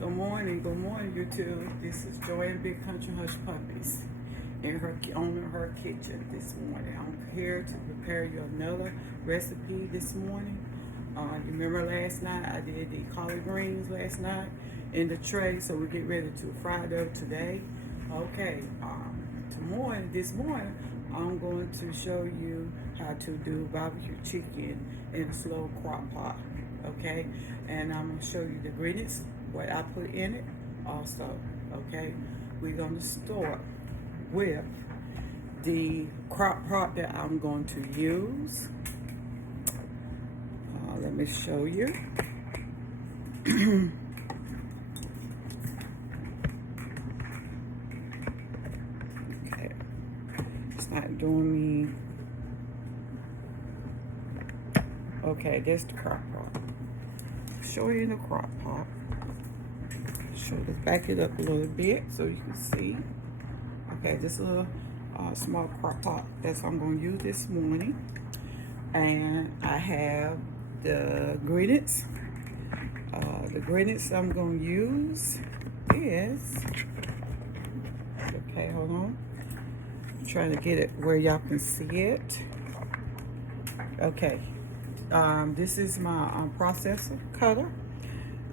Good morning, YouTube. This is Joann Big Country Hush Puppies in her kitchen this morning. I'm here to prepare you another recipe this morning. You remember last night I did the collard greens last night in the tray, so we get ready to fry them today. Okay, this morning I'm going to show you how to do barbecue chicken in a slow crock pot. Okay, and I'm going to show you the ingredients, what I put in it also. Okay, we're going to start with the crock pot that I'm going to use. Let me show you. Okay, it's not doing me. Okay, there's the crock pot. Show you the crock pot. Back it up a little bit so you can see. Okay, this little small crock pot that's I'm going to use this morning, and I have the ingredients. The ingredients I'm going to use is, okay, hold on. I'm trying to get it where y'all can see it. Okay, this is my processor cutter.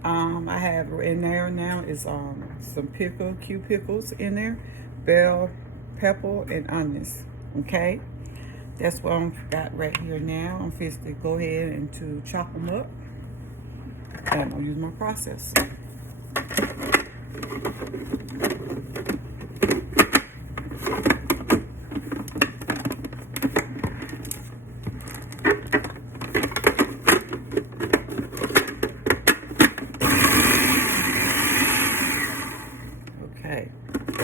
I have in there now is some cube pickles in there, bell pepper, and onions. Okay, that's what I've got right here now. I'm fixing to go ahead and to chop them up, and I'm gonna use my processor. Okay, I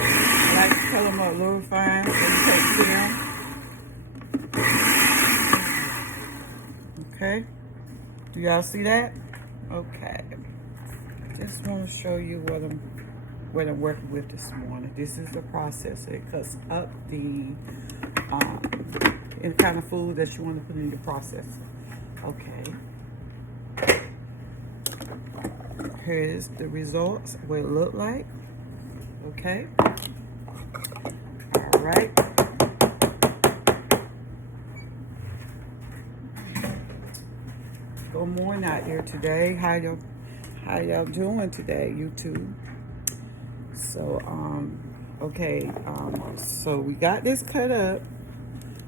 like to cut them up a little fine so you take them. Okay, do y'all see that? Okay, just want to show you what I'm working with this morning. This is the processor. It cuts up the any kind of food that you want to put in your processor. Okay, here's the results, what it look like. Okay, all right. Good morning out there today. How y'all doing today, YouTube? So okay, so we got this cut up.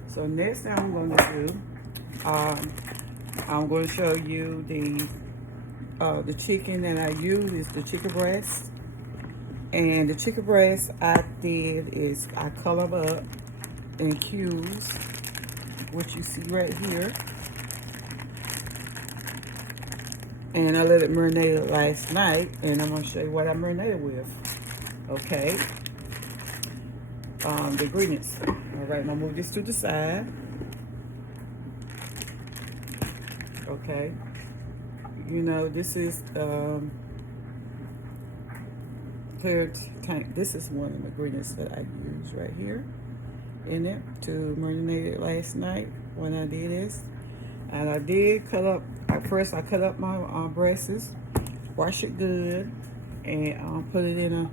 So next thing I'm going to do, I'm going to show you the chicken that I use is the chicken breast. And the chicken breast I did is I cut them up in cubes, which you see right here. And I let it marinate last night, and I'm gonna show you what I marinated with. Okay. The ingredients. All right, I'm gonna move this to the side. Okay. You know, this is clear tank. This is one of the ingredients that I use right here in it to marinate it last night when I did this. And I did cut up, first I cut up my breasts, wash it good, and put it in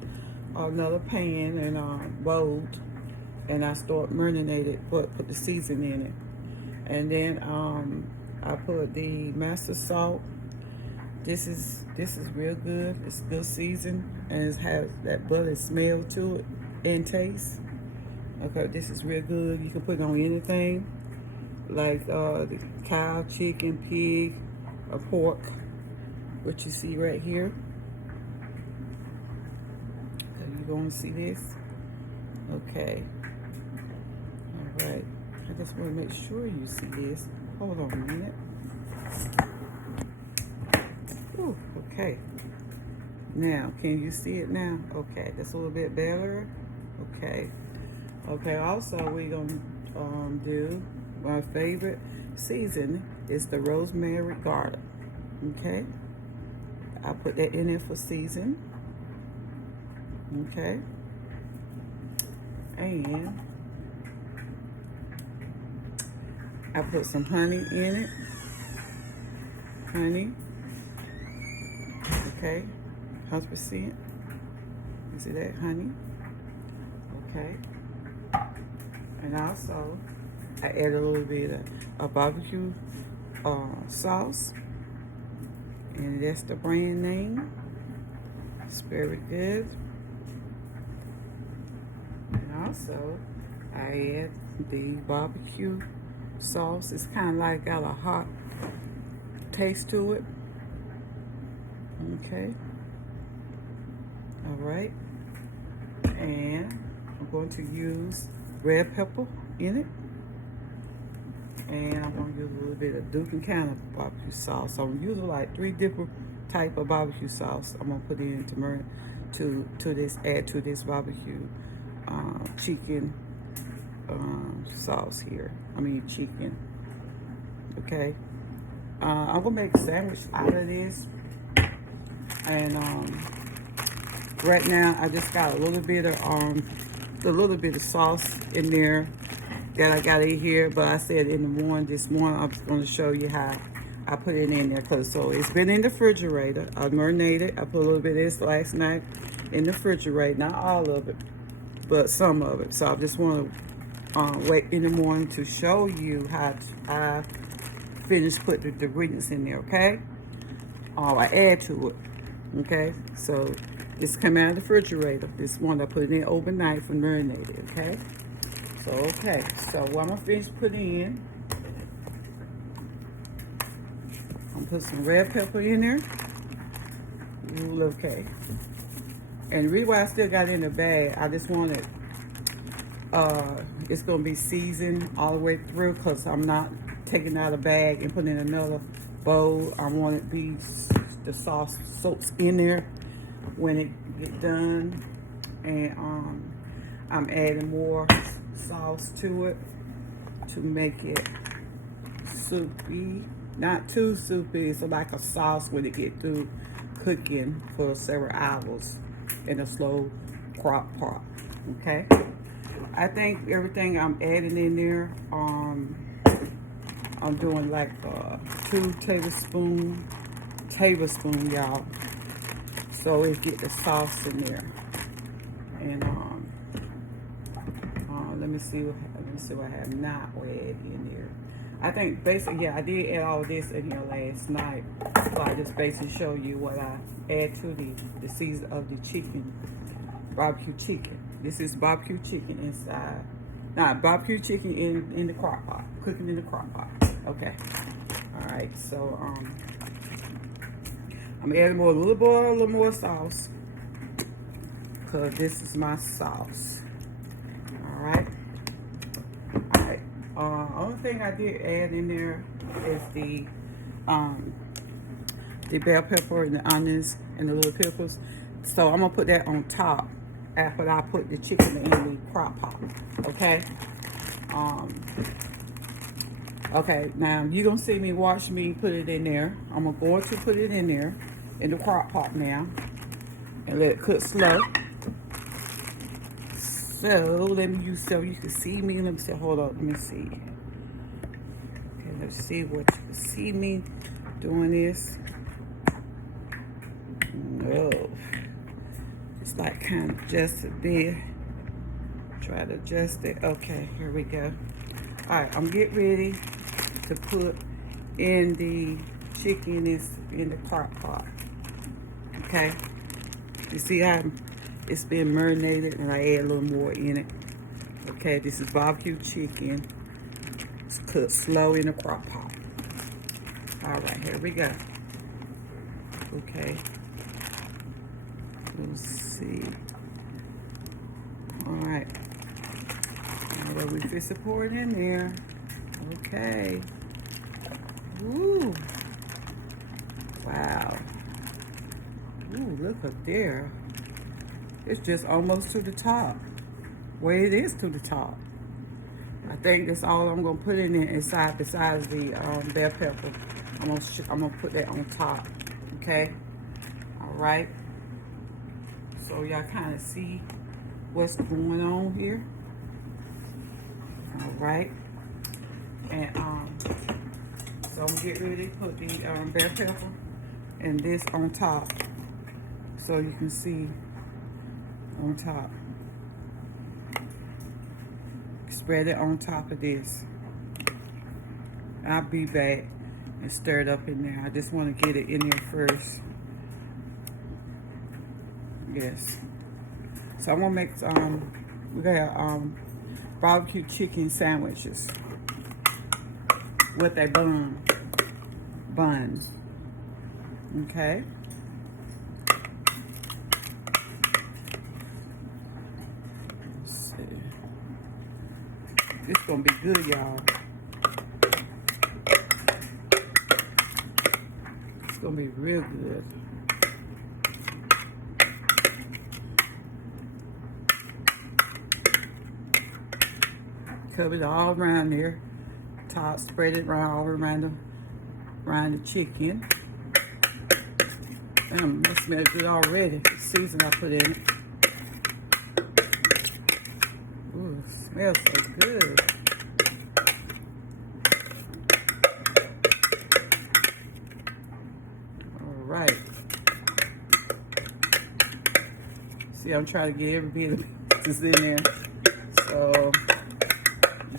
another pan and bowl, and I start marinated, put the seasoning in it. And then I put the master salt. This is real good. It's good seasoned, and it has that butter smell to it and taste. Okay, this is real good. You can put it on anything, like the cow, chicken, pig, or pork, what you see right here. Okay, you going to see this? Okay. All right. I just want to make sure you see this. Hold on a minute. Ooh, okay. Now, can you see it now? Okay, that's a little bit better. Okay. Okay, also we're going to do my favorite season is the rosemary garlic. Okay. I put that in there for season. Okay. And I put some honey in it. Honey. Okay. 100%. You see that, honey? Okay. And also, I add a little bit of barbecue sauce. And that's the brand name. It's very good. And also, I add the barbecue sauce. It's kind of like got a hot taste to it. Okay. All right. And I'm going to use red pepper in it. And I'm going to use a little bit of Duke and County barbecue sauce. So I'm using like 3 different type of barbecue sauce. I'm going to put it into add to this barbecue chicken sauce here. I mean chicken. Okay. I'm going to make a sandwich out of this. And right now I just got a little bit of sauce in there that I got in here, but I said in the morning, this morning, I'm going to show you how I put it in there. So it's been in the refrigerator. I marinated. I put a little bit of this last night in the refrigerator. Not all of it, but some of it. So I just want to wait in the morning to show you how I finish putting the ingredients in there, okay? I add to it, okay? So it's coming out of the refrigerator. This one I put it in overnight for marinated, okay? So, okay, so what I'm going to finish putting in, I'm going to put some red pepper in there. Ooh, okay. And the reason why I still got it in the bag, I just wanted, it's going to be seasoned all the way through because I'm not taking out a bag and putting in another bowl. I want the sauce soaks in there when it gets done. And I'm adding more sauce to it to make it soupy, not too soupy. It's like a sauce when it get through cooking for several hours in a slow crock pot. Okay, I think everything I'm adding in there, I'm doing like 2 tablespoons, y'all, so it get the sauce in there. And let me see what I have not added in there. I think basically, yeah, I did add all this in here last night. So I just basically show you what I add to the season of the chicken, barbecue chicken. This is barbecue chicken inside. Now, barbecue chicken in the crock pot, cooking in the crock pot. Okay. All right. So I'm adding a little more sauce, because this is my sauce. All right. All right. Only thing I did add in there is the bell pepper and the onions and the little pickles. So I'm gonna put that on top after I put the chicken in the crock pot. Okay. Okay. Now you're gonna see me watch me put it in there. I'm going to put it in there in the crock pot now and let it cook slow. So let me use so you can see me. Let me see. Hold up. Let me see. Okay, let's see what you can see me doing this. No, it's like kind of just a bit. Try to adjust it. Okay, here we go. All right, I'm getting ready to put in the chicken in the crock pot. Okay, you see how it's been marinated, and I add a little more in it. Okay, this is barbecue chicken. It's cooked slow in the crock pot. All right, here we go. Okay, let's see. All right, now we fix to pour it in there. Okay. Ooh. Wow. Ooh, look up there. It's just almost to the top. Well, it is to the top. I think that's all I'm gonna put in there inside besides the bell pepper. I'm gonna put that on top. Okay. All right. So y'all kind of see what's going on here. All right. And so I'm gonna get ready to put the bell pepper and this on top. so you can see on top. Spread it on top of this. I'll be back and stir it up in there. I just want to get it in there first. Yes. So I'm gonna make we got barbecue chicken sandwiches with a bun. Okay. Let's see. This gonna be good, y'all. It's gonna be real good. Cover it all around there. Top, spread it around all around the chicken. It smells good already. The season I put in it. Ooh, it smells so good. All right. See, I'm trying to get every bit of this in there. So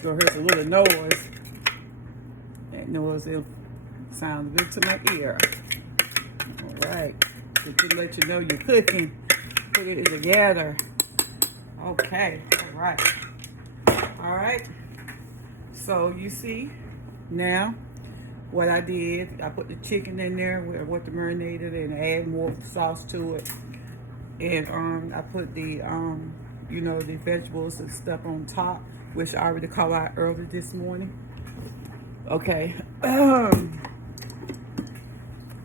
you're gonna hear a little noise. That noise will sound good to my ear. All right, just to let you know you're cooking, put it together. Okay, all right. So you see now what I did. I put the chicken in there with the marinated and add more sauce to it, and I put the you know, the vegetables and stuff on top, which I already called out earlier this morning. Okay.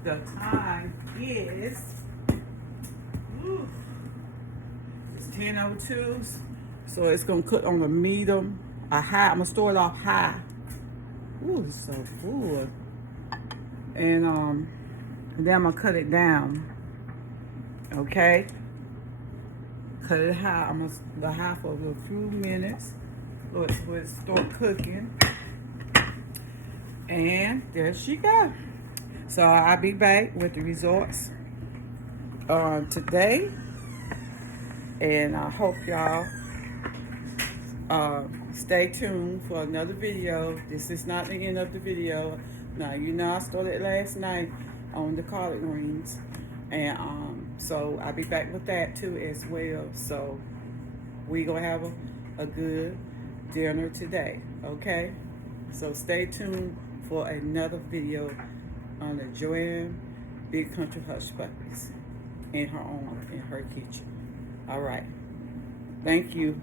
The time is it's 10:02, so it's gonna cook on a medium, a high. I'm gonna start it off high. Ooh, it's so good. And then I'm gonna cut it down. Okay. Cut it high. I'm gonna the high for a few minutes. Let's start cooking. And there she go. So I'll be back with the results today. And I hope y'all stay tuned for another video. This is not the end of the video. Now, you know I started last night on the collard greens. And so I'll be back with that too as well. So we gonna have a good dinner today, okay? So stay tuned for another video on the Joann Big Country Hush Puppies in her kitchen. All right. Thank you.